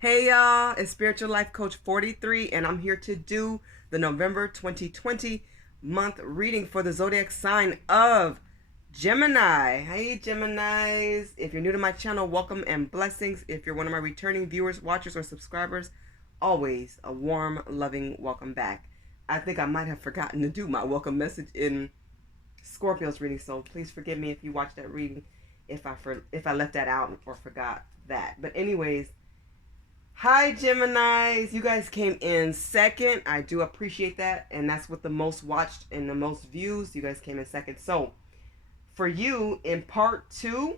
Hey y'all, it's Spiritual Life Coach 43, and I'm here to do the November 2020 month reading for the zodiac sign of Gemini. Hey Geminis, if you're new to my channel, welcome and blessings. If you're one of my returning viewers, watchers, or subscribers, always a warm, loving welcome back. I think I might have forgotten to do my welcome message in Scorpio's reading, so please forgive me if you watched that reading if I left that out or forgot that. But anyways, hi, Geminis. You guys came in second. I do appreciate that. And that's with the most watched and the most views. You guys came in second. So, for you, in part 2,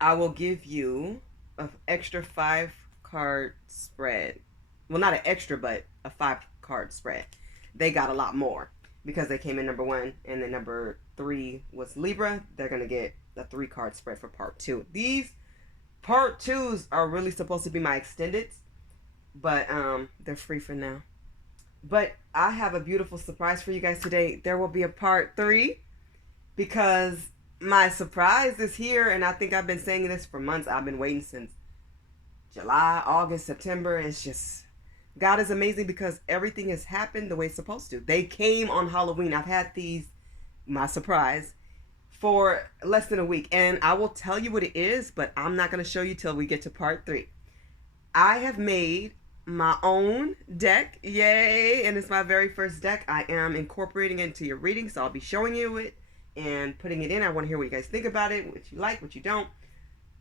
I will give you an extra 5-card spread. Well, not an extra, but a 5-card spread. They got a lot more because they came in number 1 and then number 3 was Libra. They're going to get a 3-card spread for part 2. These part 2s are really supposed to be my extendeds, but they're free for now. But I have a beautiful surprise for you guys today. There will be a part 3 because my surprise is here, and I think I've been saying this for months. I've been waiting since July, August, September. It's just, God is amazing because everything has happened the way it's supposed to. They came on Halloween. I've had these, my surprise, for less than a week, and I will tell you what it is, but I'm not going to show you till we get to part 3. I have made my own deck, yay, and it's my very first deck. I am incorporating it into your reading, so I'll be showing you it and putting it in. I want to hear what you guys think about it, what you like, what you don't.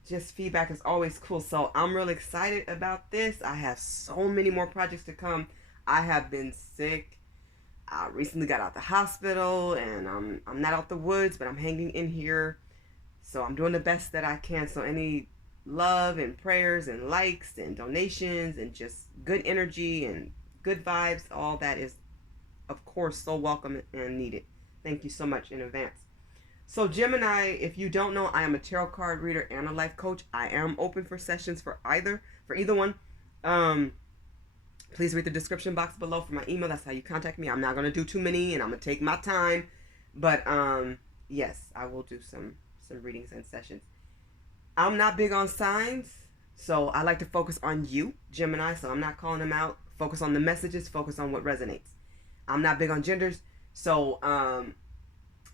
Just feedback is always cool, so I'm really excited about this. I have so many more projects to come. I have been sick. I recently got out the hospital, and I'm not out the woods, but I'm hanging in here. So I'm doing the best that I can. So any love and prayers and likes and donations and just good energy and good vibes, all that is, of course, so welcome and needed. Thank you so much in advance. So Gemini, if you don't know, I am a tarot card reader and a life coach. I am open for sessions for either one. Please read the description box below for my email. That's how you contact me. I'm not going to do too many, and I'm going to take my time. But, yes, I will do some readings and sessions. I'm not big on signs, so I like to focus on you, Gemini, so I'm not calling them out. Focus on the messages. Focus on what resonates. I'm not big on genders, so,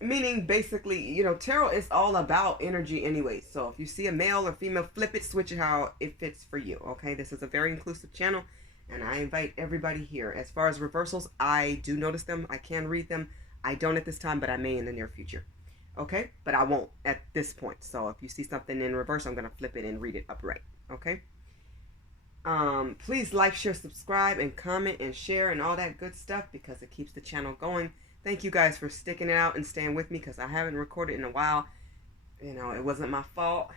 meaning basically, tarot is all about energy anyway. So if you see a male or female, flip it, switch it how it fits for you, okay? This is a very inclusive channel, and I invite everybody here. As far as reversals, I do notice them. I can read them. I don't at this time, but I may in the near future. Okay? But I won't at this point. So if you see something in reverse, I'm going to flip it and read it upright. Okay? Please like, share, subscribe, and comment, and share, and all that good stuff because it keeps the channel going. Thank you guys for sticking it out and staying with me because I haven't recorded in a while. It wasn't my fault.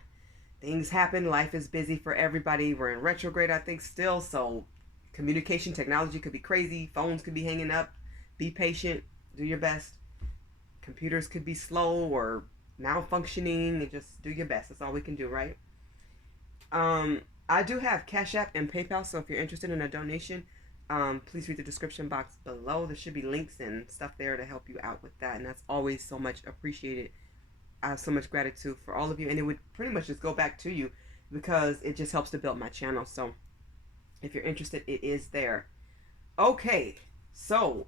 Things happen. Life is busy for everybody. We're in retrograde, I think, still, so communication technology could be crazy. Phones could be hanging up. Be patient. Do your best. Computers could be slow or malfunctioning. And just do your best. That's all we can do, right? I do have CashApp and PayPal, so if you're interested in a donation, please read the description box below. There should be links and stuff there to help you out with that, and that's always so much appreciated. I have so much gratitude for all of you, and it would pretty much just go back to you because it just helps to build my channel. So if you're interested, it is there. Okay, so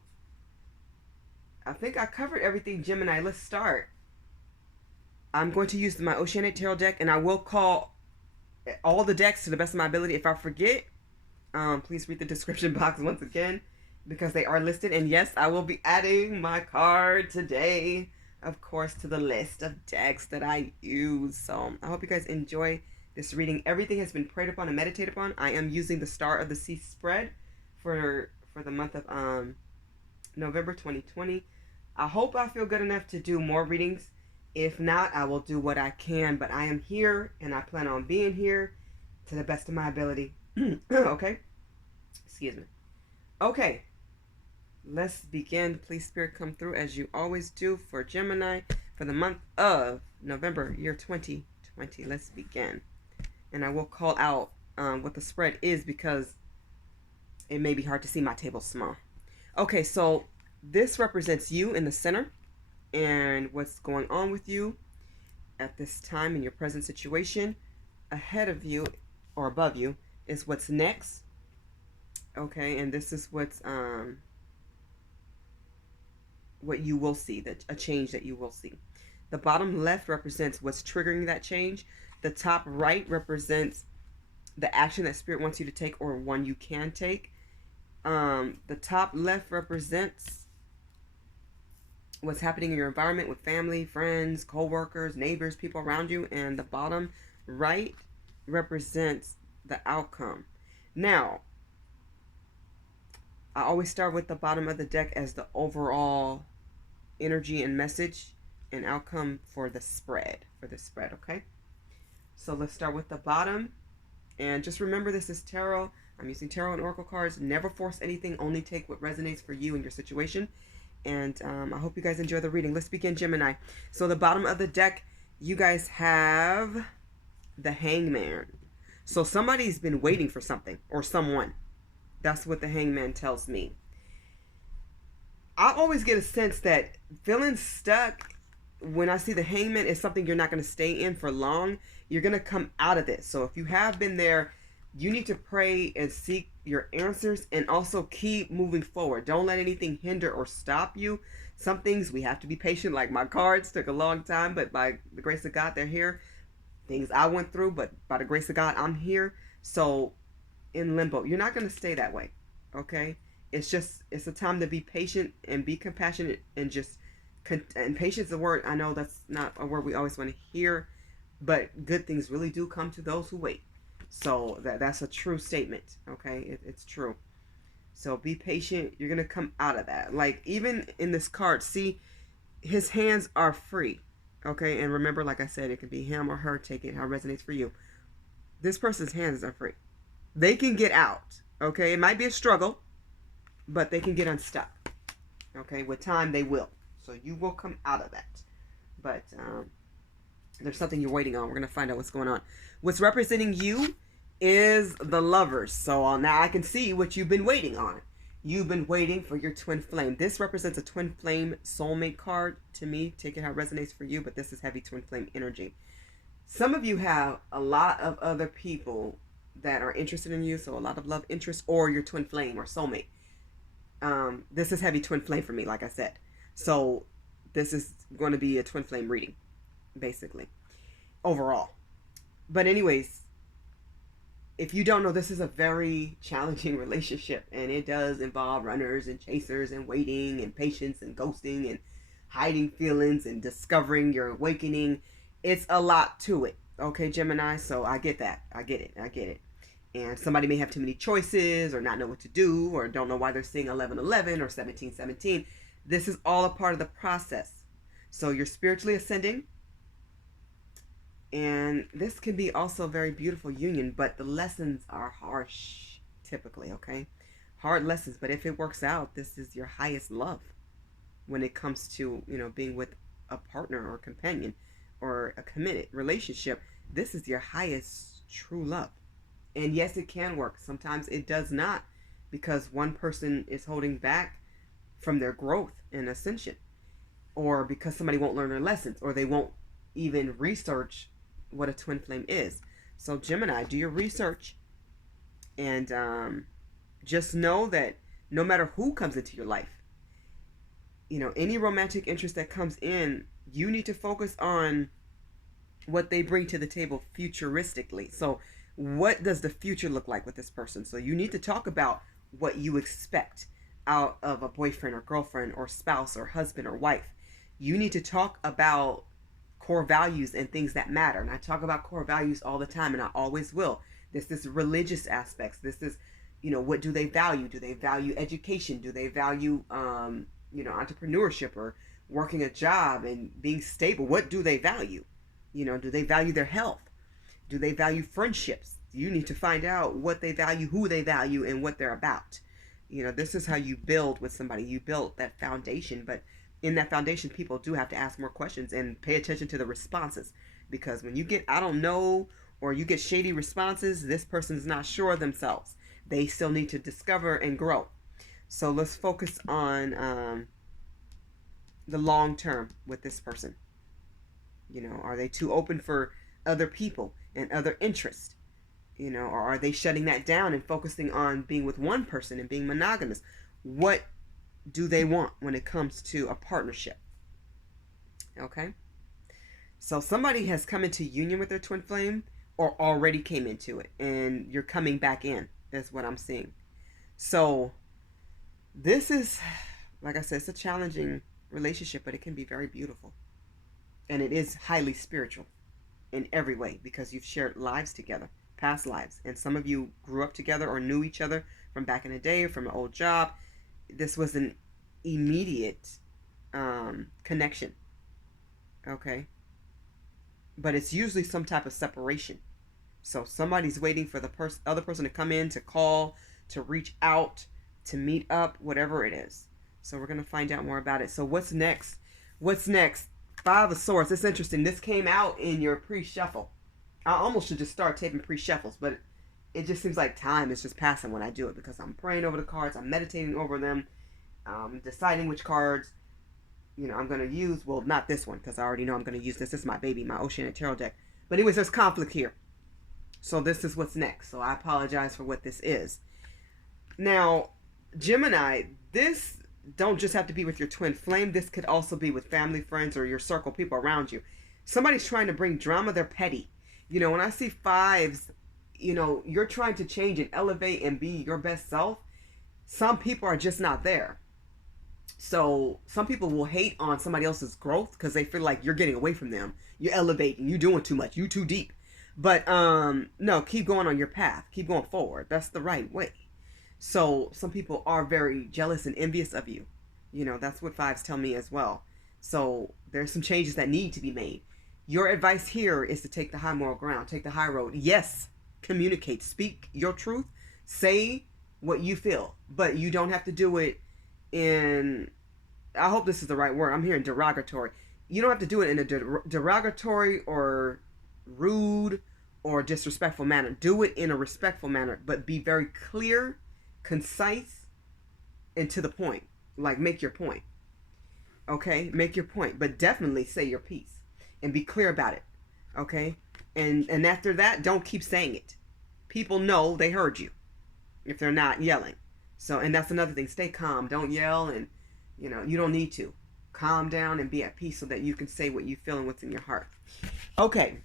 I think I covered everything, Gemini. Let's start. I'm going to use my Oceanic tarot deck, and I will call all the decks to the best of my ability. If I forget, please read the description box once again because they are listed. And yes, I will be adding my card today, of course, to the list of decks that I use. So I hope you guys enjoy this reading. Everything has been prayed upon and meditated upon. I am using the Star of the Sea spread for the month of November 2020. I hope I feel good enough to do more readings. If not, I will do what I can. But I am here, and I plan on being here to the best of my ability. Okay? Excuse me. Okay. Let's begin. Please, Spirit, come through as you always do for Gemini for the month of November, year 2020. Let's begin. And I will call out what the spread is because it may be hard to see. My table's small. Okay, so this represents you in the center and what's going on with you at this time in your present situation. Ahead of you or above you is what's next. Okay, and this is what's what you will see, that a change that you will see. The bottom left represents what's triggering that change. The top right represents the action that spirit wants you to take, or one you can take. The top left represents what's happening in your environment with family, friends, co-workers, neighbors, people around you. And the bottom right represents the outcome. Now, I always start with the bottom of the deck as the overall energy and message and outcome for the spread. Okay? So let's start with the bottom. And just remember, this is tarot. I'm using tarot and oracle cards. Never force anything. Only take what resonates for you and your situation. And I hope you guys enjoy the reading. Let's begin, Gemini. So the bottom of the deck, you guys have the Hangman. So somebody's been waiting for something, or someone. That's what the Hangman tells me. I always get a sense that feeling stuck, when I see the Hangman, is something you're not going to stay in for long. You're going to come out of this. So if you have been there, you need to pray and seek your answers, and also keep moving forward. Don't let anything hinder or stop you. Some things we have to be patient, like my cards took a long time, but by the grace of God, they're here. Things I went through, but by the grace of God, I'm here. So in limbo, you're not going to stay that way. Okay? It's a time to be patient and be compassionate, and and patience is a word. I know that's not a word we always want to hear, but good things really do come to those who wait. So that's a true statement. Okay? It's true. So be patient. You're going to come out of that. Like, even in this card, see, his hands are free. Okay? And remember, like I said, it could be him or her. Take it how it resonates for you. This person's hands are free. They can get out. Okay? It might be a struggle, but they can get unstuck. Okay? With time, they will. So you will come out of that. But there's something you're waiting on. We're going to find out what's going on. What's representing you is the Lovers. So now I can see what you've been waiting on. You've been waiting for your twin flame. This represents a twin flame soulmate card to me. Take it how it resonates for you, but this is heavy twin flame energy. Some of you have a lot of other people that are interested in you, so a lot of love interest, or your twin flame or soulmate. This is heavy twin flame for me, like I said. So this is going to be a twin flame reading, basically, overall. But anyways, if you don't know, this is a very challenging relationship, and it does involve runners and chasers and waiting and patience and ghosting and hiding feelings and discovering your awakening. It's a lot to it. Okay, Gemini? So I get that. I get it. And somebody may have too many choices, or not know what to do, or don't know why they're seeing 1111 or 1717. This is all a part of the process. So you're spiritually ascending. And this can be also a very beautiful union, but the lessons are harsh, typically, okay? Hard lessons, but if it works out, this is your highest love when it comes to, being with a partner or companion or a committed relationship. This is your highest true love. And yes, it can work. Sometimes it does not, because one person is holding back from their growth and ascension, or because somebody won't learn their lessons, or they won't even research what a twin flame is. So Gemini, do your research, and just know that no matter who comes into your life, any romantic interest that comes in, you need to focus on what they bring to the table futuristically. So what does the future look like with this person? So you need to talk about what you expect out of a boyfriend or girlfriend or spouse or husband or wife. You need to talk about core values and things that matter. And I talk about core values all the time, and I always will. This is religious aspects. This is, what do they value? Do they value education? Do they value, entrepreneurship or working a job and being stable? What do they value? Do they value their health? Do they value friendships? You need to find out what they value, who they value, and what they're about. This is how you build with somebody. You build that foundation, but in that foundation, people do have to ask more questions and pay attention to the responses. Because when you get, I don't know, or you get shady responses, this person is not sure of themselves. They still need to discover and grow. So let's focus on the long term with this person. Are they too open for other people and other interests? Or are they shutting that down and focusing on being with one person and being monogamous? What do they want when it comes to a partnership? Okay. So somebody has come into union with their twin flame or already came into it, and you're coming back in. That's what I'm seeing. So this is, like I said, it's a challenging relationship, but it can be very beautiful. And it is highly spiritual in every way because you've shared lives together, past lives. And some of you grew up together or knew each other from back in the day, from an old job. This was an immediate connection. Okay. But it's usually some type of separation. So somebody's waiting for the other person to come in, to call, to reach out, to meet up, whatever it is. So we're going to find out more about it. So what's next? What's next? Five of Swords. It's interesting. This came out in your pre-shuffle. I almost should just start taping pre-shuffles, but it just seems like time is just passing when I do it because I'm praying over the cards. I'm meditating over them, deciding which cards, I'm going to use. Well, not this one because I already know I'm going to use this. This is my baby, my Oceanic tarot deck. But anyways, there's conflict here. So this is what's next. So I apologize for what this is. Now, Gemini, this don't just have to be with your twin flame. This could also be with family, friends, or your circle, people around you. Somebody's trying to bring drama. They're petty. When I see fives, you're trying to change and elevate and be your best self. Some people are just not there. So some people will hate on somebody else's growth because they feel like you're getting away from them. You're elevating. You're doing too much. You too deep. But no, keep going on your path. Keep going forward. That's the right way. So some people are very jealous and envious of you. That's what fives tell me as well. So there's some changes that need to be made. Your advice here is to take the high moral ground. Take the high road. Yes, communicate. Speak your truth. Say what you feel. But you don't have to do it in, I hope this is the right word. I'm hearing derogatory. You don't have to do it in a derogatory or rude or disrespectful manner. Do it in a respectful manner, but be very clear, concise, and to the point. Like, make your point. Okay? Make your point, but definitely say your piece and be clear about it. Okay? And after that, don't keep saying it. People know they heard you if they're not yelling. So, and that's another thing. Stay calm. Don't yell, and you don't need to. Calm down and be at peace so that you can say what you feel and what's in your heart. Okay.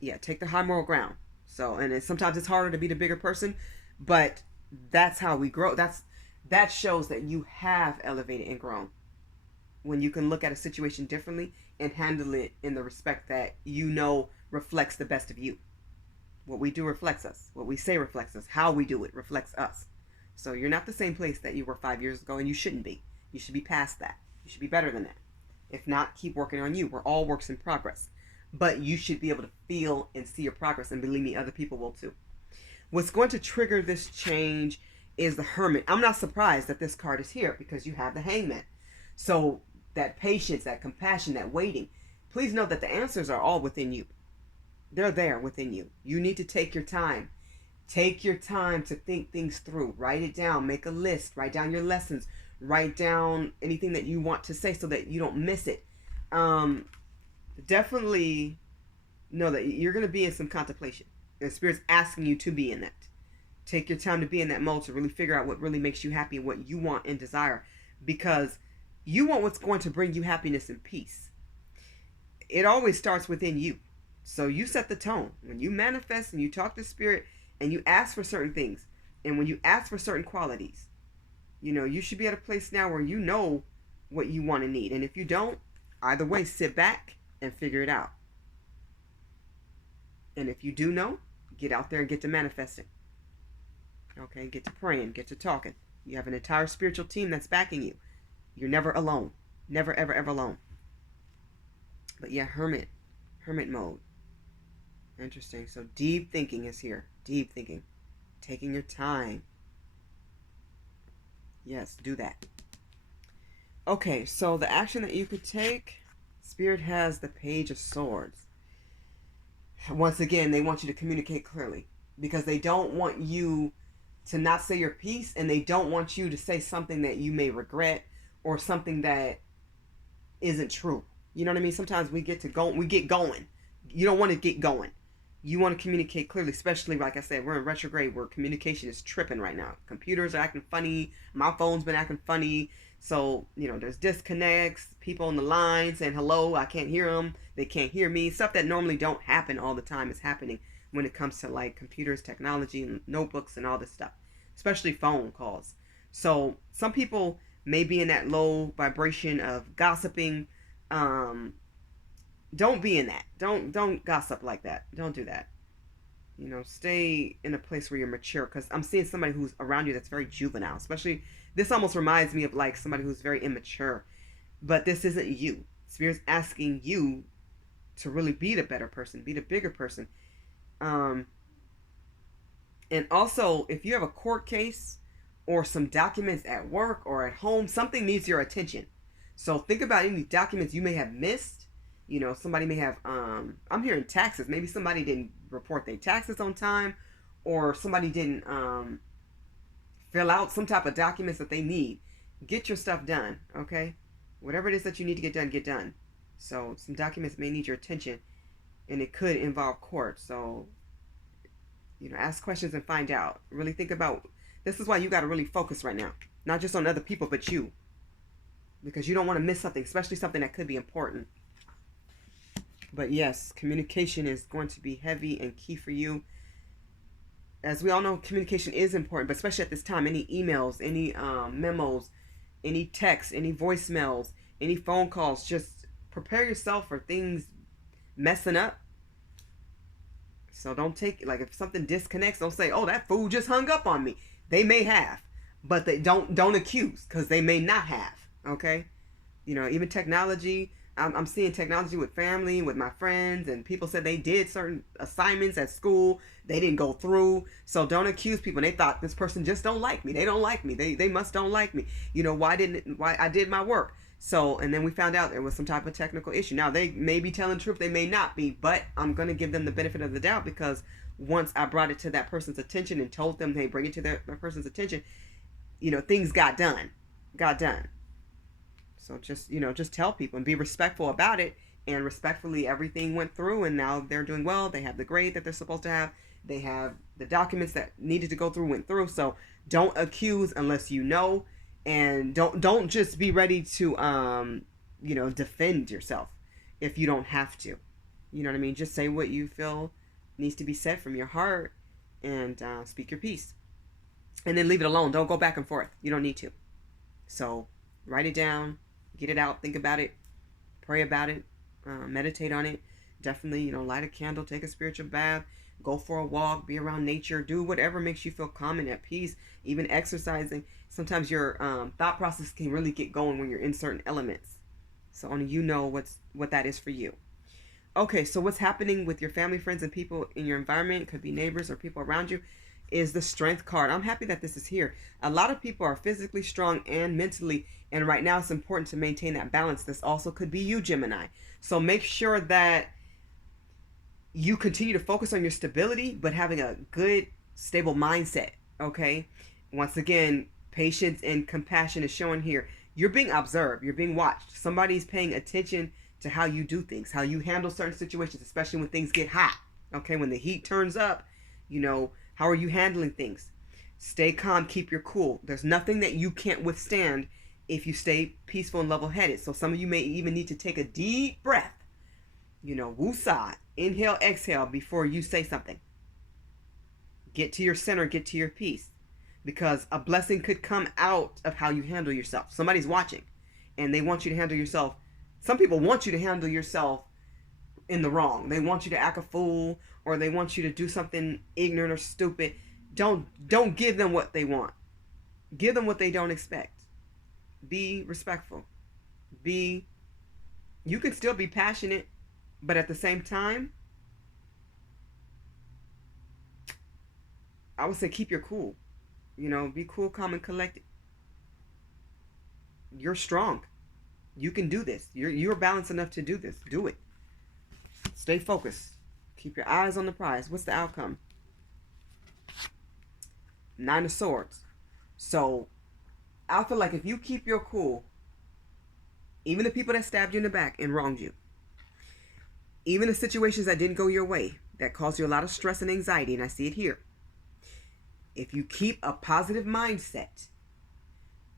Yeah, take the high moral ground. So, and sometimes it's harder to be the bigger person, but that's how we grow. That shows that you have elevated and grown. When you can look at a situation differently and handle it in the respect that reflects the best of you. What we do reflects us. What we say reflects us. How we do it reflects us. So you're not the same place that you were 5 years ago, and you shouldn't be. You should be past that. You should be better than that. If not, keep working on you. We're all works in progress. But you should be able to feel and see your progress, and believe me, other people will too. What's going to trigger this change is the Hermit. I'm not surprised that this card is here because you have the Hangman. So that patience, that compassion, that waiting. Please know that the answers are all within you. They're there within you. You need to take your time. Take your time to think things through. Write it down. Make a list. Write down your lessons. Write down anything that you want to say so that you don't miss it. Definitely know that you're going to be in some contemplation. And Spirit's asking you to be in that. Take your time to be in that mode to really figure out what really makes you happy and what you want and desire. Because you want what's going to bring you happiness and peace. It always starts within you. So you set the tone. When you manifest and you talk to Spirit and you ask for certain things, and when you ask for certain qualities, you should be at a place now where you know what you want and need. And if you don't, either way, sit back and figure it out. And if you do know, get out there and get to manifesting. Okay, get to praying, get to talking. You have an entire spiritual team that's backing you. You're never alone. Never, ever, ever alone. But yeah, hermit mode. Interesting. So deep thinking is here. Deep thinking. Taking your time. Yes, do that. Okay, so the action that you could take, Spirit has the Page of Swords. Once again, they want you to communicate clearly because they don't want you to not say your piece, and they don't want you to say something that you may regret or something that isn't true. You know what I mean? Sometimes we get going. You don't want to get going. you want to communicate clearly, especially, like I said, we're in retrograde where communication is tripping right now. Computers are acting funny. My phone's been acting funny. So, there's disconnects, people on the line saying hello, I can't hear them, they can't hear me. Stuff that normally don't happen all the time is happening when it comes to like computers, technology, and notebooks and all this stuff, especially phone calls. So some people may be in that low vibration of gossiping. Don't be in that. Don't gossip like that. Don't do that. Stay in a place where you're mature, because I'm seeing somebody who's around you that's very juvenile. Especially, this almost reminds me of like somebody who's very immature. But this isn't you. Spirit's asking you to really be the better person, be the bigger person. And also, if you have a court case or some documents at work or at home, something needs your attention. So think about any documents you may have missed. Somebody may have, I'm hearing taxes. Maybe somebody didn't report their taxes on time, or somebody didn't fill out some type of documents that they need. Get your stuff done, okay? Whatever it is that you need to get done, get done. So some documents may need your attention, and it could involve court. So, ask questions and find out. Really think about, this is why you got to really focus right now. Not just on other people, but you. Because you don't want to miss something, especially something that could be important. But yes, communication is going to be heavy and key for you. As we all know, communication is important, but especially at this time, any emails, any memos, any texts, any voicemails, any phone calls, just prepare yourself for things messing up. So don't take, like, if something disconnects, don't say, oh, that fool just hung up on me. They may have, but they don't accuse, because they may not have, okay? Even technology, I'm seeing technology with family, with my friends, and people said they did certain assignments at school, they didn't go through. So don't accuse people. They thought, this person just don't like me. They don't like me. They must don't like me. Why I did my work. So, and then we found out there was some type of technical issue. Now, they may be telling the truth, they may not be, but I'm going to give them the benefit of the doubt, because once I brought it to that person's attention and told them, hey, bring it to that person's attention, things got done. So just tell people and be respectful about it. And respectfully, everything went through, and now they're doing well. They have the grade that they're supposed to have. They have the documents that needed to go through, went through. So don't accuse unless you know. And don't just be ready to defend yourself if you don't have to. You know what I mean? Just say what you feel needs to be said from your heart, and speak your piece. And then leave it alone. Don't go back and forth. You don't need to. So write it down, get it out, think about it, pray about it, meditate on it. Definitely, light a candle, take a spiritual bath, go for a walk, be around nature, do whatever makes you feel calm and at peace. Even exercising. Sometimes your thought process can really get going when you're in certain elements. So only you know what that is for you. Okay, so what's happening with your family, friends, and people in your environment, could be neighbors or people around you, is the Strength card. I'm happy that this is here. A lot of people are physically strong and mentally, and right now it's important to maintain that balance. This also could be you, Gemini. So make sure that you continue to focus on your stability, but having a good, stable mindset, okay? Once again, patience and compassion is shown here. You're being observed. You're being watched. Somebody's paying attention to how you do things, how you handle certain situations, especially when things get hot, okay? When the heat turns up, how are you handling things? Stay calm, keep your cool. There's nothing that you can't withstand if you stay peaceful and level-headed. So some of you may even need to take a deep breath, woosah, inhale, exhale before you say something. Get to your center, get to your peace, because a blessing could come out of how you handle yourself. Somebody's watching, and they want you to handle yourself. Some people want you to handle yourself in the wrong. They want you to act a fool, or they want you to do something ignorant or stupid. Don't give them what they want. Give them what they don't expect. Be respectful. You can still be passionate, but at the same time, I would say keep your cool. Be cool, calm, and collected. You're strong. You can do this. You're balanced enough to do this. Do it. Stay focused. Keep your eyes on the prize. What's the outcome? 9 of Swords. So I feel like if you keep your cool, even the people that stabbed you in the back and wronged you, even the situations that didn't go your way, that cause you a lot of stress and anxiety, and I see it here. If you keep a positive mindset,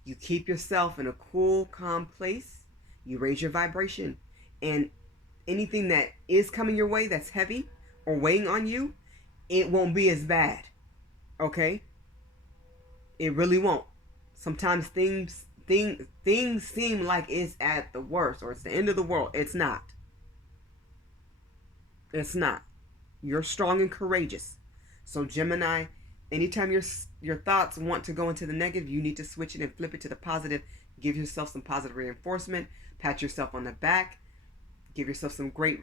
you keep yourself in a cool, calm place, you raise your vibration, and anything that is coming your way that's heavy or weighing on you, it won't be as bad. Okay? It really won't. Sometimes things seem like it's at the worst or it's the end of the world. It's not. It's not. You're strong and courageous. So Gemini, anytime your thoughts want to go into the negative, you need to switch it and flip it to the positive. Give yourself some positive reinforcement. Pat yourself on the back. Give yourself some great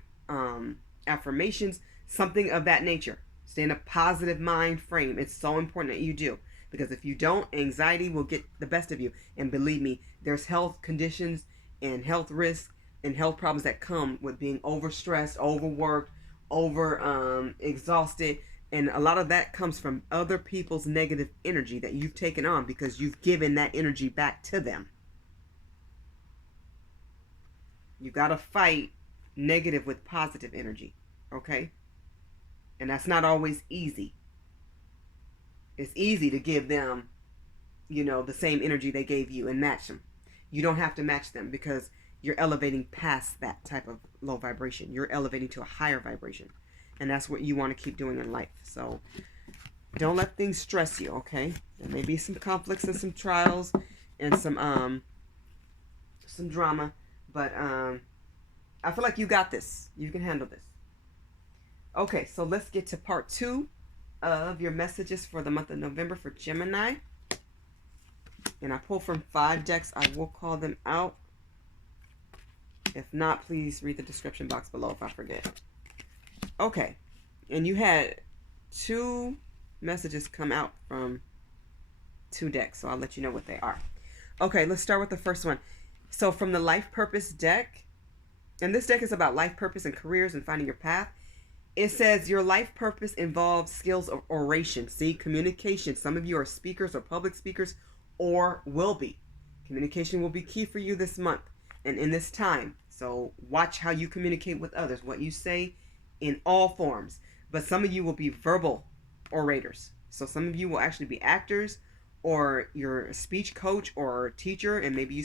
affirmations. Something of that nature. Stay in a positive mind frame. It's so important that you do. Because if you don't, anxiety will get the best of you. And believe me, there's health conditions and health risks and health problems that come with being overstressed, overworked, exhausted. And a lot of that comes from other people's negative energy that you've taken on because you've given that energy back to them. You got to fight negative with positive energy. Okay? And that's not always easy. It's easy to give them, the same energy they gave you and match them. You don't have to match them because you're elevating past that type of low vibration. You're elevating to a higher vibration. And that's what you want to keep doing in life. So don't let things stress you, okay? There may be some conflicts and some trials and some drama. But I feel like you got this. You can handle this. Okay, so let's get to part 2 of your messages for the month of November for Gemini. And I pulled from 5 decks. I will call them out. If not, please read the description box below if I forget. Okay. And you had 2 messages come out from 2 decks. So I'll let you know what they are. Okay, let's start with the first one. So from the Life Purpose deck. And this deck is about life purpose and careers and finding your path. It says your life purpose involves skills of oration. See, communication. Some of you are speakers or public speakers or will be. Communication will be key for you this month and in this time. So watch how you communicate with others, what you say in all forms. But some of you will be verbal orators. So some of you will actually be actors or you're a speech coach or teacher, and maybe you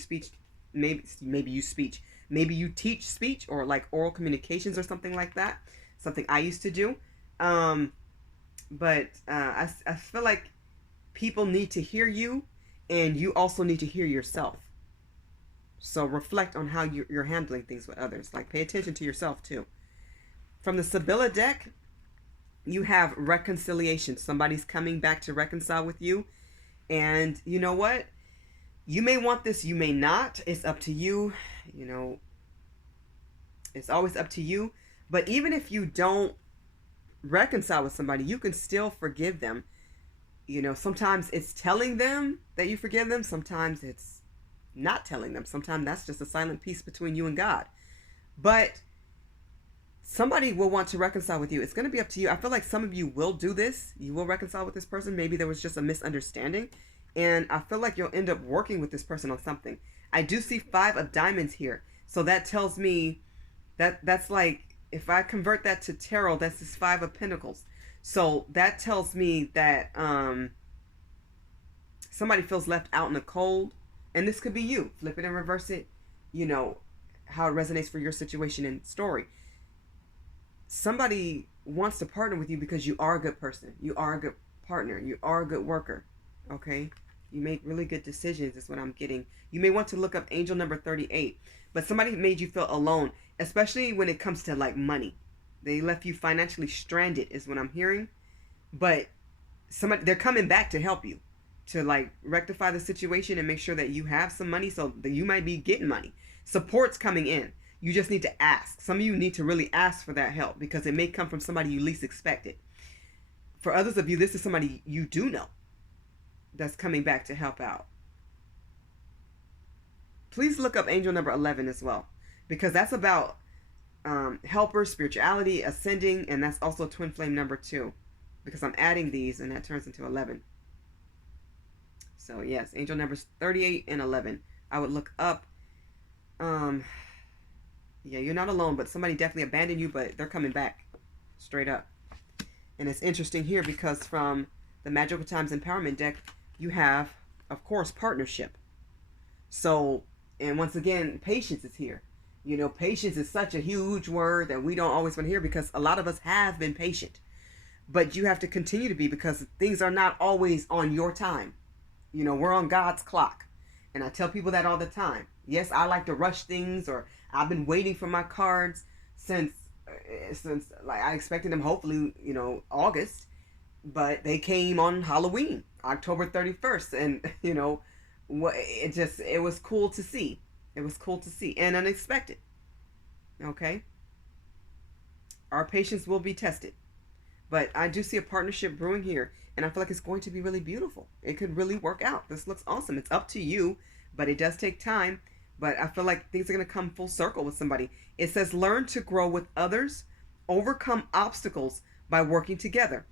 teach speech or like oral communications or something like that. Something I used to do. But I feel like people need to hear you, and you also need to hear yourself. So reflect on how you're handling things with others. Like, pay attention to yourself too. From the Sibylla deck, you have reconciliation. Somebody's coming back to reconcile with you. And you know what? You may want this, you may not. It's up to you. It's always up to you. But even if you don't reconcile with somebody, you can still forgive them. Sometimes it's telling them that you forgive them. Sometimes it's not telling them. Sometimes that's just a silent peace between you and God. But somebody will want to reconcile with you. It's going to be up to you. I feel like some of you will do this. You will reconcile with this person. Maybe there was just a misunderstanding. And I feel like you'll end up working with this person on something. I do see 5 of diamonds here. So that tells me that's like, if I convert that to tarot, that's this 5 of pentacles. So that tells me that somebody feels left out in the cold. And this could be you. Flip it and reverse it. How it resonates for your situation and story. Somebody wants to partner with you because you are a good person. You are a good partner. You are a good worker. Okay? You make really good decisions is what I'm getting. You may want to look up angel number 38. But somebody made you feel alone, especially when it comes to like money. They left you financially stranded is what I'm hearing. But they're coming back to help you, to like rectify the situation and make sure that you have some money so that you might be getting money. Support's coming in. You just need to ask. Some of you need to really ask for that help because it may come from somebody you least expected. For others of you, this is somebody you do know that's coming back to help out. Please look up angel number 11 as well, because that's about helpers, spirituality, ascending, and that's also twin flame number 2, because I'm adding these and that turns into 11. So yes, angel numbers 38 and 11. I would look up. Yeah, you're not alone, but somebody definitely abandoned you, but they're coming back straight up. And it's interesting here because from the Magical Times Empowerment deck, you have, of course, partnership. So, and once again, patience is here. You know, patience is such a huge word that we don't always want to hear because a lot of us have been patient. But you have to continue to be because things are not always on your time. You know, we're on God's clock. And I tell people that all the time. Yes, I like to rush things, or I've been waiting for my cards since like I expected them hopefully, you know, August, but they came on Halloween, October 31st, and you know, it was cool to see. It was cool to see and unexpected. Okay? Our patience will be tested. But I do see a partnership brewing here, and I feel like it's going to be really beautiful. It could really work out. This looks awesome. It's up to you, but it does take time. But I feel like things are going to come full circle with somebody. It says, learn to grow with others, overcome obstacles by working together,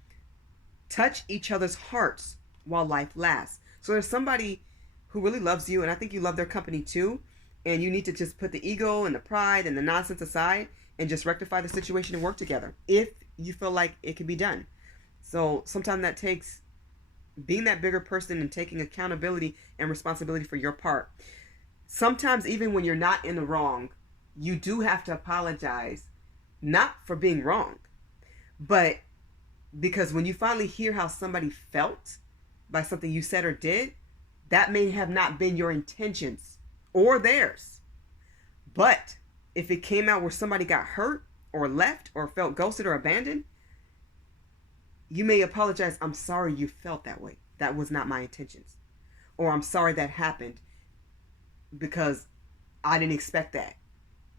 touch each other's hearts while life lasts. So there's somebody who really loves you, and I think you love their company too, and you need to just put the ego and the pride and the nonsense aside and just rectify the situation and work together if you feel like it can be done. So sometimes that takes being that bigger person and taking accountability and responsibility for your part. Sometimes even when you're not in the wrong, you do have to apologize, not for being wrong, but because when you finally hear how somebody felt by something you said or did, that may have not been your intentions or theirs. But if it came out where somebody got hurt or left or felt ghosted or abandoned, you may apologize. I'm sorry you felt that way. That was not my intentions. Or I'm sorry that happened because I didn't expect that.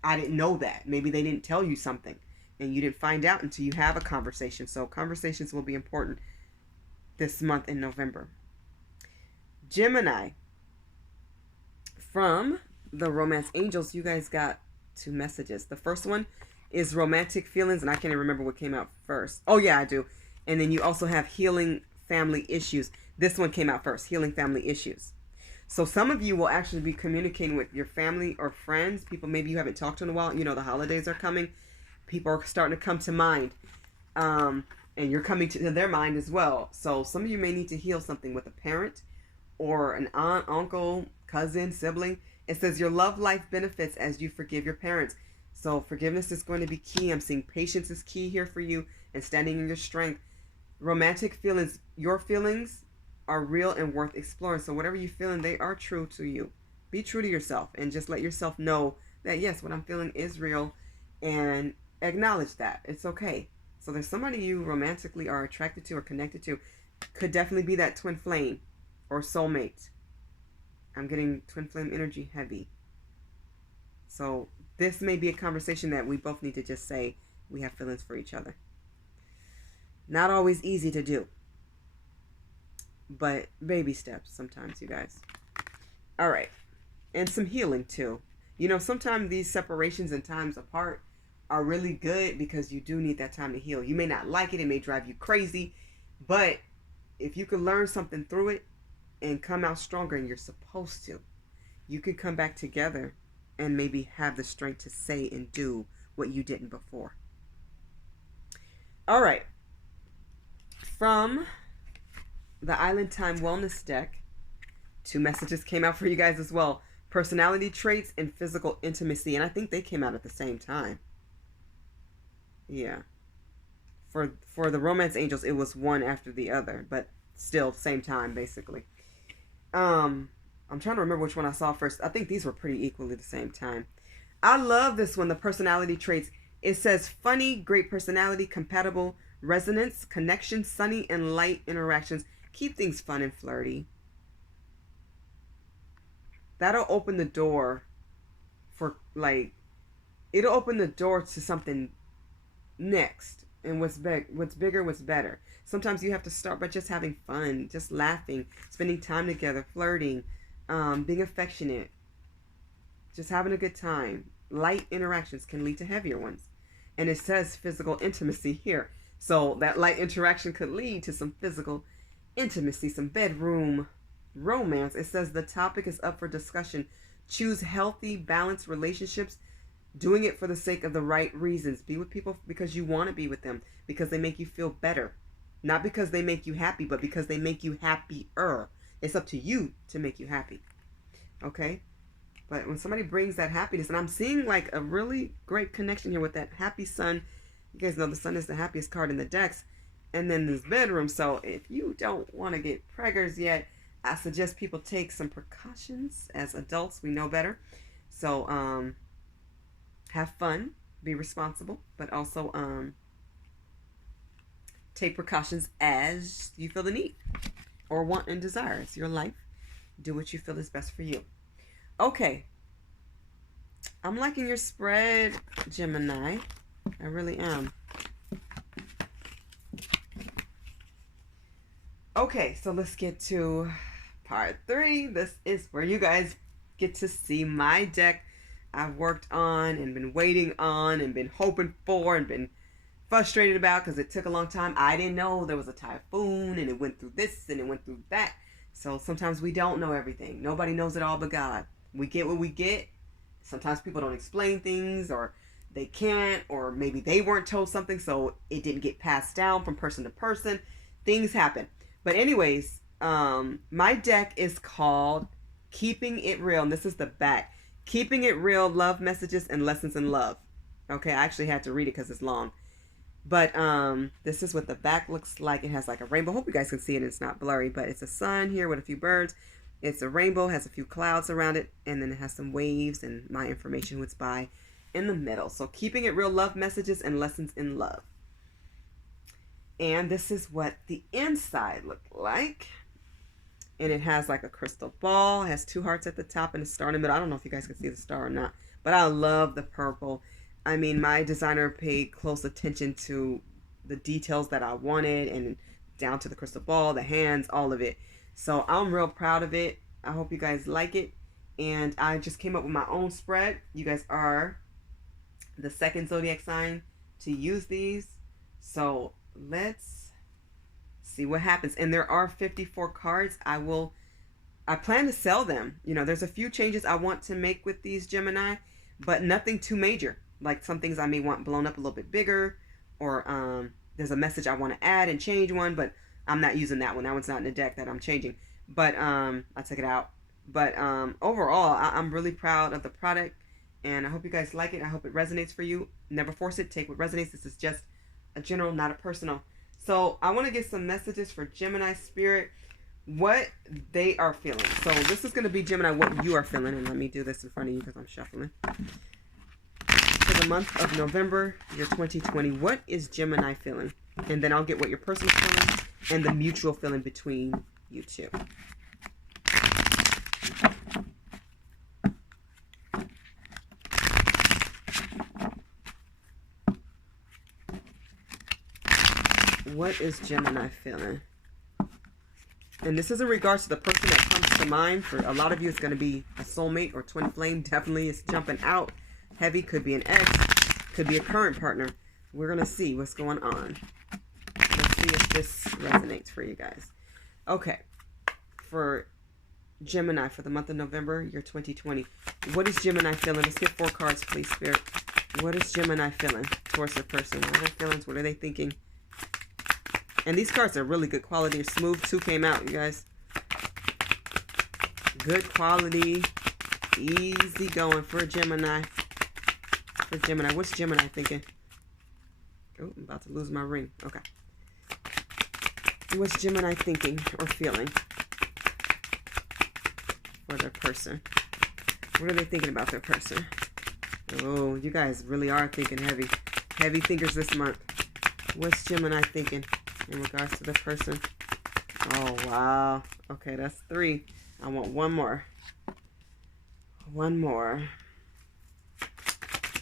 I didn't know that. Maybe they didn't tell you something and you didn't find out until you have a conversation. So conversations will be important this month in November. Gemini, from the Romance Angels, you guys got 2 messages. The first one is romantic feelings, and I can't even remember what came out first. Oh yeah, I do. And then you also have healing family issues. This one came out first, healing family issues. So some of you will actually be communicating with your family or friends, people maybe you haven't talked to in a while. You know, the holidays are coming. People are starting to come to mind. And you're coming to their mind as well. So some of you may need to heal something with a parent or an aunt, uncle, cousin, sibling. It says your love life benefits as you forgive your parents. So forgiveness is going to be key. I'm seeing patience is key here for you and standing in your strength. Romantic feelings, your feelings are real and worth exploring. So whatever you're feeling, they are true to you. Be true to yourself and just let yourself know that, yes, what I'm feeling is real, and acknowledge that. It's okay. So there's somebody you romantically are attracted to or connected to. Could definitely be that twin flame or soulmate. I'm getting twin flame energy heavy. So this may be a conversation that we both need to just say we have feelings for each other. Not always easy to do, but baby steps sometimes, you guys. All right. And some healing too. You know, sometimes these separations and times apart are really good because you do need that time to heal. You may not like it. It may drive you crazy. But if you can learn something through it and come out stronger, and you're supposed to, you can come back together and maybe have the strength to say and do what you didn't before. All right. From the Island Time Wellness deck, 2 messages came out for you guys as well. Personality traits and physical intimacy. And I think they came out at the same time. Yeah. For the Romance Angels, it was one after the other, but still same time, basically. I'm trying to remember which one I saw first. I think these were pretty equally the same time. I love this one, the personality traits. It says funny, great personality, compatible, resonance, connection, sunny, and light interactions. Keep things fun and flirty. That'll open the door for, like, it'll open the door to something next. And what's bigger, what's better. Sometimes you have to start by just having fun, just laughing, spending time together, flirting, being affectionate, just having a good time. Light interactions can lead to heavier ones. And it says physical intimacy here. So that light interaction could lead to some physical intimacy, some bedroom romance. It says the topic is up for discussion. Choose healthy, balanced relationships Doing it for the sake of the right reasons. Be with people because you want to be with them, because they make you feel better. Not because they make you happy, but because they make you happier. It's up to you to make you happy. Okay? But when somebody brings that happiness, and I'm seeing like a really great connection here with that happy sun. You guys know the sun is the happiest card in the decks. And then this bedroom. So if you don't want to get preggers yet, I suggest people take some precautions. As adults, we know better. So have fun, be responsible, but also take precautions as you feel the need or want and desire. It's your life. Do what you feel is best for you. Okay. I'm liking your spread, Gemini. I really am. Okay, so let's get to part 3. This is where you guys get to see my deck I've worked on and been waiting on and been hoping for and been frustrated about because it took a long time. I didn't know there was a typhoon and it went through this and it went through that. So sometimes we don't know everything. Nobody knows it all but God. We get what we get. Sometimes people don't explain things, or they can't, or maybe they weren't told something so it didn't get passed down from person to person. Things happen. But anyways, my deck is called Keeping It Real, and this is the back. Keeping It Real, Love Messages and Lessons in Love. Okay, I actually had to read it because it's long. But this is what the back looks like. It has like a rainbow. Hope you guys can see it. It's not blurry, but it's a sun here with a few birds. It's a rainbow, has a few clouds around it, and then it has some waves and my information, who it's by, in the middle. So Keeping It Real, Love Messages and Lessons in Love. And this is what the inside looked like. And it has like a crystal ball. It has 2 hearts at the top and a star in the middle. I don't know if you guys can see the star or not, but I love the purple. I mean, my designer paid close attention to the details that I wanted, and down to the crystal ball, the hands, all of it. So I'm real proud of it. I hope you guys like it. And I just came up with my own spread. You guys are the second zodiac sign to use these. So let's see what happens. And there are 54 cards. I plan to sell them. You know, there's a few changes I want to make with these, Gemini, but nothing too major. Like some things I may want blown up a little bit bigger, or there's a message I want to add and change one, but I'm not using that one. That one's not in the deck that I'm changing. But I took it out. But overall, I'm really proud of the product, and I hope you guys like it. I hope it resonates for you. Never force it. Take what resonates. This is just a general, not a personal. So I want to get some messages for Gemini Spirit, what they are feeling. So this is going to be Gemini, what you are feeling. And let me do this in front of you because I'm shuffling. For the month of November, year 2020, what is Gemini feeling? And then I'll get what your person's feeling and the mutual feeling between you two. What is Gemini feeling? And this is in regards to the person that comes to mind. For a lot of you, it's going to be a soulmate or twin flame. Definitely is jumping out heavy. Could be an ex. Could be a current partner. We're going to see what's going on. Let's see if this resonates for you guys. Okay. For Gemini, for the month of November, year 2020. What is Gemini feeling? Let's get 4 cards, please, Spirit. What is Gemini feeling towards their person? What are their feelings? What are they thinking? And these cards are really good quality. Smooth 2 came out, you guys. Good quality. Easy going for Gemini. For Gemini. What's Gemini thinking? Oh, I'm about to lose my ring. Okay. What's Gemini thinking or feeling for their person? What are they thinking about their person? Oh, you guys really are thinking heavy. Heavy thinkers this month. What's Gemini thinking in regards to the person? Oh, wow. Okay, that's 3. I want 1 more. 1 more.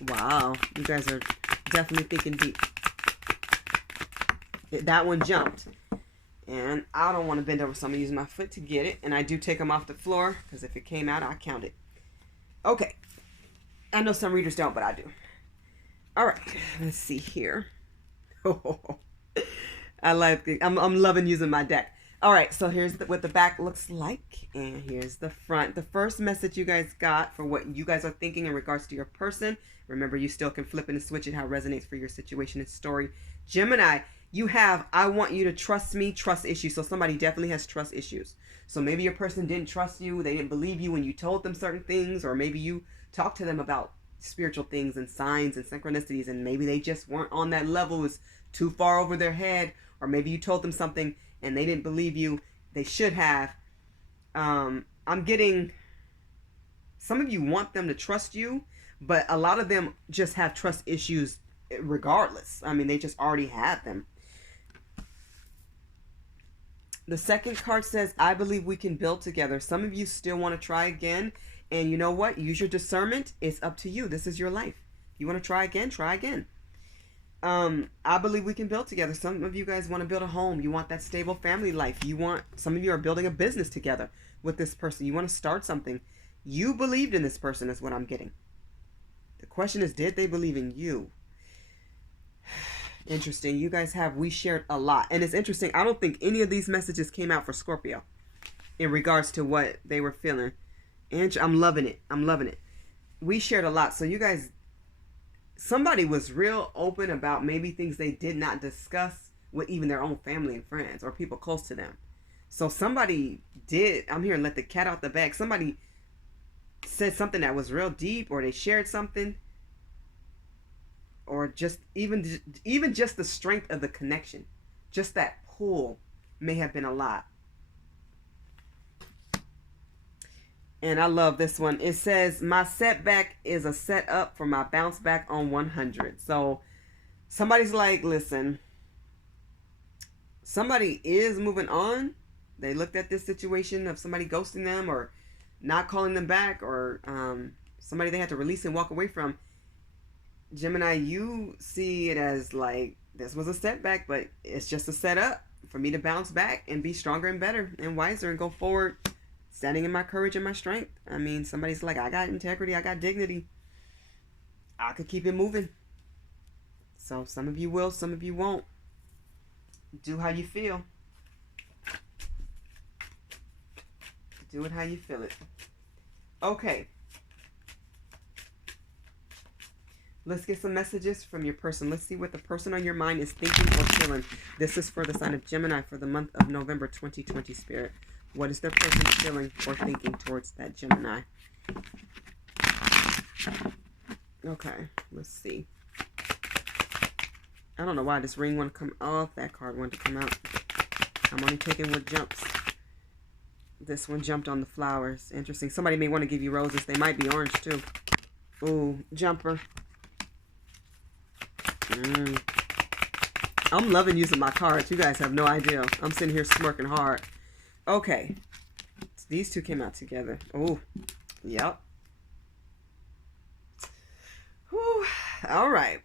Wow. You guys are definitely thinking deep. That one jumped. And I don't want to bend over, so I'm going to use my foot to get it. And I do take them off the floor, because if it came out, I count it. Okay. I know some readers don't, but I do. All right. Let's see here. Oh, I like it. I'm loving using my deck. All right, so here's what the back looks like, and here's the front. The first message you guys got for what you guys are thinking in regards to your person. Remember, you still can flip it and switch it how it resonates for your situation and story. Gemini, you have, I want you to trust me, trust issues. So somebody definitely has trust issues. So maybe your person didn't trust you. They didn't believe you when you told them certain things, or maybe you talked to them about spiritual things and signs and synchronicities, and maybe they just weren't on that level. It was too far over their head, or maybe you told them something and they didn't believe you. They should have. I'm getting, some of you want them to trust you, but a lot of them just have trust issues regardless. I mean, they just already have them. The second card says, I believe we can build together. Some of you still want to try again. And you know what? Use your discernment. It's up to you. This is your life. You want to try again? Try again. I believe we can build together. Some of you guys want to build a home. You want that stable family life. Some of you are building a business together with this person. You want to start something. You believed in this person is what I'm getting. The question is, did they believe in you? Interesting. You guys have, we shared a lot. And it's interesting. I don't think any of these messages came out for Scorpio in regards to what they were feeling. And I'm loving it. I'm loving it. We shared a lot. So you guys, somebody was real open about maybe things they did not discuss with even their own family and friends or people close to them. So somebody did, I'm hearing let the cat out the bag. Somebody said something that was real deep, or they shared something, or just even just the strength of the connection, just that pull may have been a lot. And I love this one. It says, my setback is a setup for my bounce back on 100. So somebody's like, listen, somebody is moving on. They looked at this situation of somebody ghosting them or not calling them back, or somebody they had to release and walk away from. Gemini, you see it as like, this was a setback, but it's just a setup for me to bounce back and be stronger and better and wiser and go forward, standing in my courage and my strength. I mean, somebody's like, I got integrity, I got dignity, I could keep it moving. So some of you will, some of you won't. Do how you feel. Do it how you feel it. Okay. Let's get some messages from your person. Let's see what the person on your mind is thinking or feeling. This is for the sign of Gemini for the month of November 2020, Spirit. What is their person feeling or thinking towards that Gemini? Okay, let's see. I don't know why this ring wanted to come off. That card wanted to come out. I'm only taking what jumps. This one jumped on the flowers. Interesting. Somebody may want to give you roses. They might be orange too. Ooh, jumper. I'm loving using my cards. You guys have no idea. I'm sitting here smirking hard. Okay. So these two came out together. Oh, yep. Whew. All right.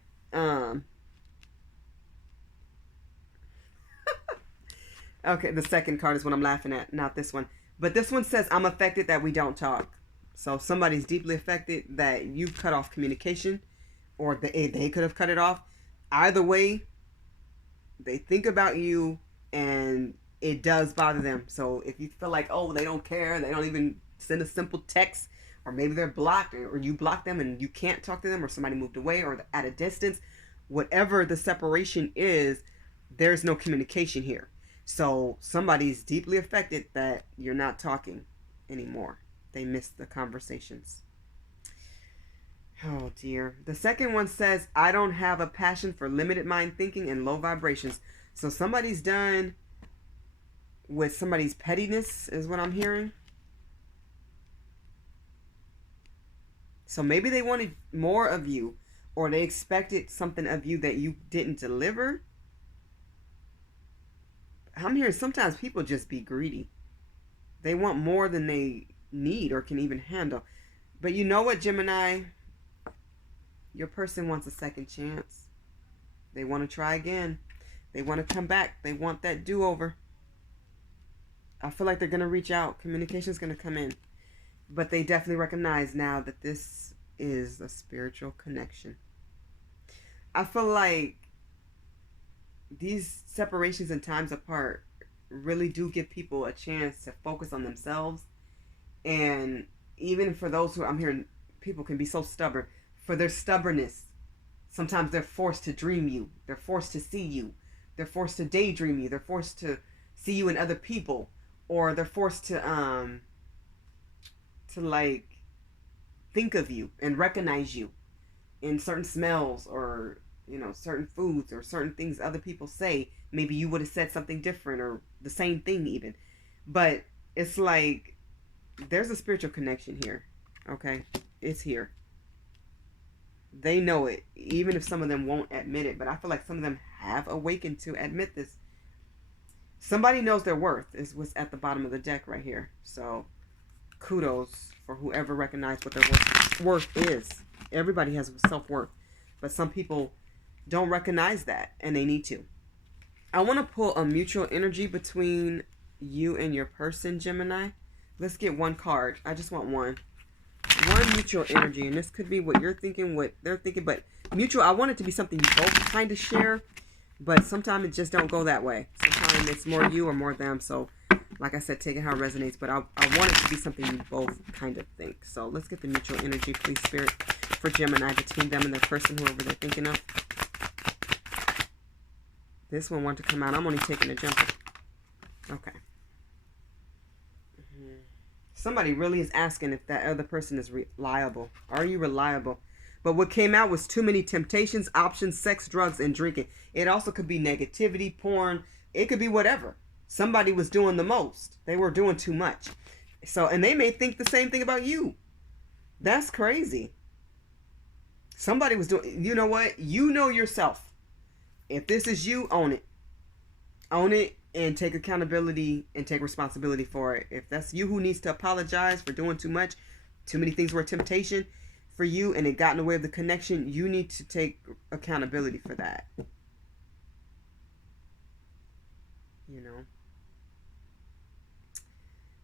Okay, the second card is what I'm laughing at, not this one. But this one says, I'm affected that we don't talk. So somebody's deeply affected that you cut off communication, or they could have cut it off. Either way, they think about you and it does bother them. So if you feel like, oh, they don't care, they don't even send a simple text, or maybe they're blocked, or you block them and you can't talk to them, or somebody moved away or at a distance, whatever the separation is, there's no communication here. So somebody's deeply affected that you're not talking anymore. They missed the conversations. Oh dear. The second one says, I don't have a passion for limited mind thinking and low vibrations. So somebody's done with somebody's pettiness is what I'm hearing. So maybe they wanted more of you, or they expected something of you that you didn't deliver. I'm hearing sometimes people just be greedy. They want more than they need or can even handle. But you know what, Gemini? Your person wants a second chance. They want to try again. They want to come back. They want that do-over. I feel like they're going to reach out. Communication is going to come in. But they definitely recognize now that this is a spiritual connection. I feel like these separations and times apart really do give people a chance to focus on themselves. And even for those who, I'm hearing people can be so stubborn, for their stubbornness, sometimes they're forced to dream you. They're forced to see you. They're forced to daydream you. They're forced to see you in other people. Or they're forced to like think of you and recognize you in certain smells, or certain foods, or certain things other people say. Maybe you would have said something different, or the same thing even. But it's like there's a spiritual connection here. Okay, it's here. They know it, even if some of them won't admit it. But I feel like some of them have awakened to admit this. Somebody knows their worth, is what's at the bottom of the deck right here. So kudos for whoever recognized what their worth is. Everybody has self-worth, but some people don't recognize that, and they need to. I want to pull a mutual energy between you and your person, Gemini. Let's get one card. I just want one mutual energy, and this could be what you're thinking, what they're thinking, but mutual. I want it to be something you both kind of share, but sometimes it just don't go that way. Sometimes it's more you or more them. So like I said, take it how it resonates, but I want it to be something you both kind of think. So let's get the mutual energy, please, Spirit, for Gemini, between them and their person, whoever they're thinking of. This one wanted to come out. I'm only taking a jumper. Okay. Somebody really is asking if that other person is reliable. Are you reliable? But what came out was too many temptations, options, sex, drugs, and drinking. It also could be negativity, porn. It could be whatever. Somebody was doing the most. They were doing too much. So, and they may think the same thing about you. That's crazy. Somebody was doing, you know what? You know yourself. If this is you, own it. Own it and take accountability and take responsibility for it. If that's you who needs to apologize for doing too much, too many things were a temptation for you and it got in the way of the connection, you need to take accountability for that. You know?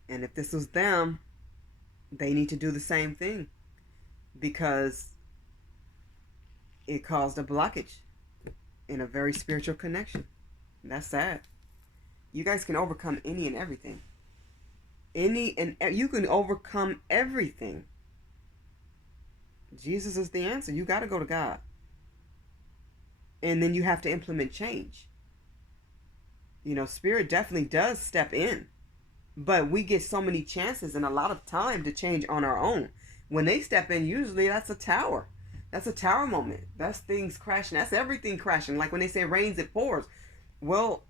And if this was them, they need to do the same thing, because it caused a blockage in a very spiritual connection. That's sad. You guys can overcome any and everything. You can overcome everything. Jesus is the answer. You got to go to God. And then you have to implement change. You know, Spirit definitely does step in. But we get so many chances and a lot of time to change on our own. When they step in, usually that's a tower. That's a tower moment. That's things crashing. That's everything crashing. Like when they say rains, it pours. Well,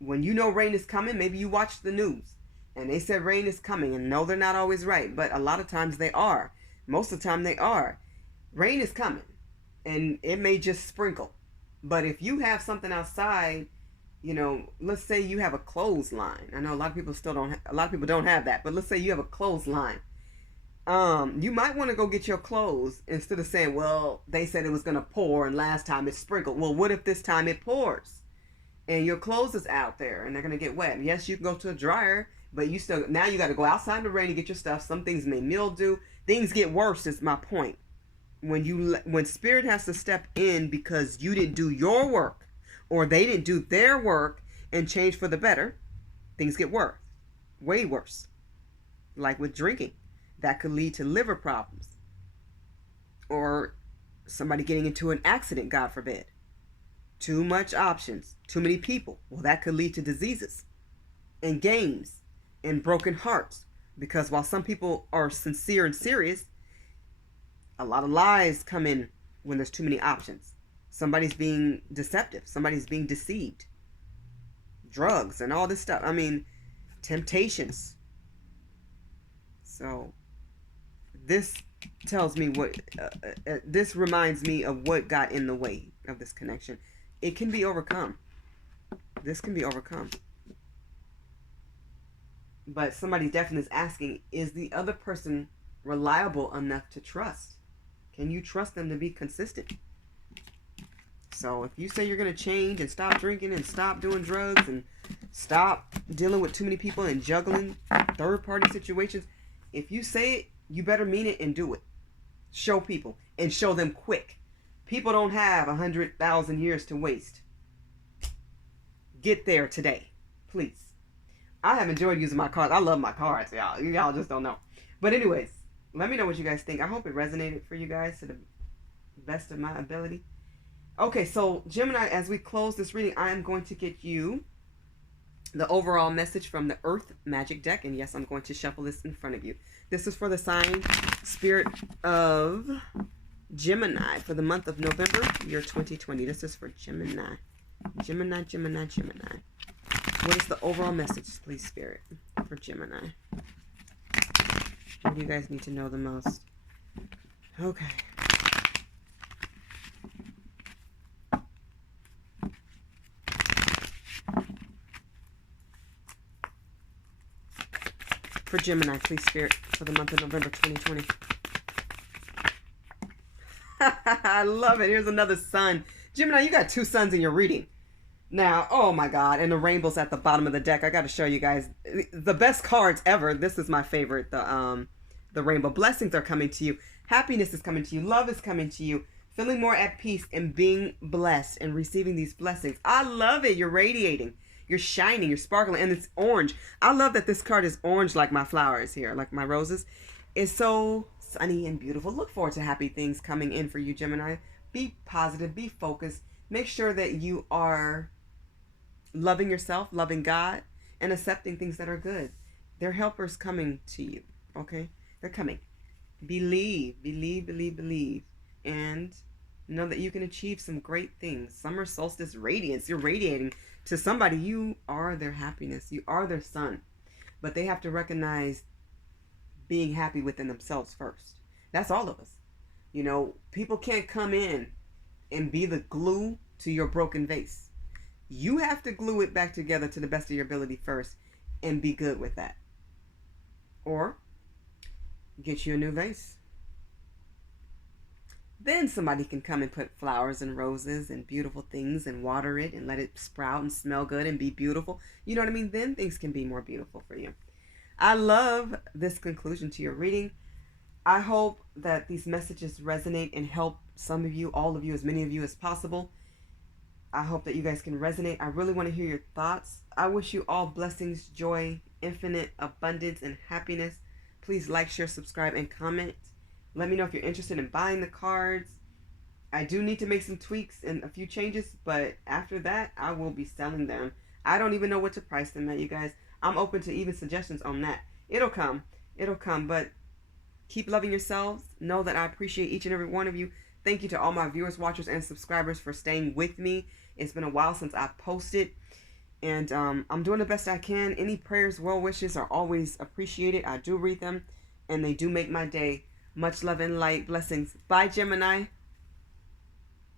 when you know rain is coming, maybe you watch the news and they said rain is coming, and no, they're not always right, but a lot of times they are. Most of the time they are. Rain is coming and it may just sprinkle. But if you have something outside, you know, let's say you have a clothesline. I know a lot of people don't have that, but let's say you have a clothesline. You might want to go get your clothes instead of saying, well, they said it was going to pour and last time it sprinkled. Well, what if this time it pours and your clothes is out there and they're going to get wet? Yes, you can go to a dryer, but now you got to go outside in the rain to get your stuff. Some things may mildew. Things get worse, is my point. When Spirit has to step in because you didn't do your work or they didn't do their work and change for the better, things get worse, way worse. Like with drinking. That could lead to liver problems. Or somebody getting into an accident, God forbid. Too much options. Too many people. Well, that could lead to diseases. And games. And broken hearts. Because while some people are sincere and serious, a lot of lies come in when there's too many options. Somebody's being deceptive. Somebody's being deceived. Drugs and all this stuff. I mean, temptations. So this tells me this reminds me of what got in the way of this connection. It can be overcome. This can be overcome. But somebody definitely is asking, is the other person reliable enough to trust? Can you trust them to be consistent? So if you say you're going to change and stop drinking and stop doing drugs and stop dealing with too many people and juggling third-party situations, if you say it, you better mean it and do it. Show people and show them quick. People don't have 100,000 years to waste. Get there today, please. I have enjoyed using my cards. I love my cards, y'all. Y'all just don't know. But anyways, let me know what you guys think. I hope it resonated for you guys to the best of my ability. Okay, so Gemini, as we close this reading, I am going to get you the overall message from the Earth Magic deck. And yes, I'm going to shuffle this in front of you. This is for the sign spirit of Gemini for the month of November, year 2020. This is for Gemini. Gemini, Gemini, Gemini. What is the overall message, please, Spirit, for Gemini? What do you guys need to know the most? Okay. For Gemini, please, Spirit, for the month of November 2020. I love it. Here's another sun. Gemini, you got 2 suns in your reading. Now, oh my God, and the rainbow's at the bottom of the deck. I got to show you guys the best cards ever. This is my favorite, the rainbow. Blessings are coming to you. Happiness is coming to you. Love is coming to you. Feeling more at peace and being blessed and receiving these blessings. I love it. You're radiating. You're shining. You're sparkling. And it's orange. I love that this card is orange like my flowers here, like my roses. It's so sunny and beautiful. Look forward to happy things coming in for you, Gemini. Be positive. Be focused. Make sure that you are loving yourself, loving God, and accepting things that are good. They're helpers coming to you, okay? They're coming. Believe, believe, believe, believe. And know that you can achieve some great things. Summer solstice radiance. You're radiating to somebody. You are their happiness. You are their sun. But they have to recognize being happy within themselves first. That's all of us. You know, people can't come in and be the glue to your broken vase. You have to glue it back together to the best of your ability first and be good with that. Or get you a new vase. Then somebody can come and put flowers and roses and beautiful things and water it and let it sprout and smell good and be beautiful. You know what I mean? Then things can be more beautiful for you. I love this conclusion to your reading. I hope that these messages resonate and help some of you, all of you, as many of you as possible. I hope that you guys can resonate. I really want to hear your thoughts. I wish you all blessings, joy, infinite abundance, and happiness. Please like, share, subscribe, and comment. Let me know if you're interested in buying the cards. I do need to make some tweaks and a few changes, but after that, I will be selling them. I don't even know what to price them at, you guys. I'm open to even suggestions on that. It'll come. It'll come, but keep loving yourselves. Know that I appreciate each and every one of you. Thank you to all my viewers, watchers, and subscribers for staying with me. It's been a while since I've posted, and I'm doing the best I can. Any prayers, well wishes are always appreciated. I do read them, and they do make my day. Much love and light. Blessings. Bye, Gemini.